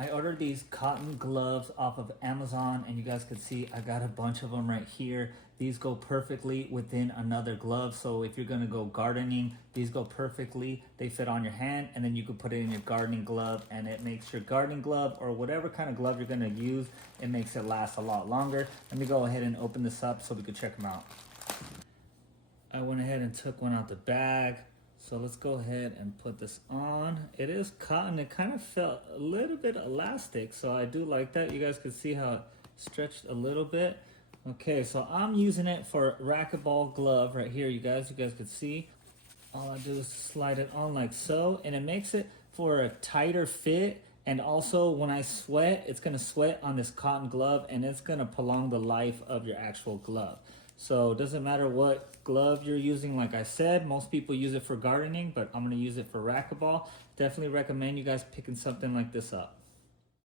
I ordered these cotton gloves off of Amazon, and you guys can see I got a bunch of them right here. These go perfectly within another glove. So if you're gonna go gardening, these go perfectly. They fit on your hand, and then you can put it in your gardening glove, and it makes your gardening glove or whatever kind of glove you're gonna use, it makes it last a lot longer. Let me go ahead and open this up so we can check them out. I went ahead and took one out the bag. So let's go ahead and put this on. It is cotton. It kind of felt a little bit elastic, so I do like that. You guys can see how it stretched a little bit. Okay, so I'm using it for racquetball glove right here, you guys. You guys can see. All I do is slide it on like so, and it makes it for a tighter fit. And also when I sweat, it's gonna sweat on this cotton glove, and it's gonna prolong the life of your actual glove. So it doesn't matter what glove you're using. Like I said, most people use it for gardening, but I'm gonna use it for racquetball. Definitely recommend you guys picking something like this up.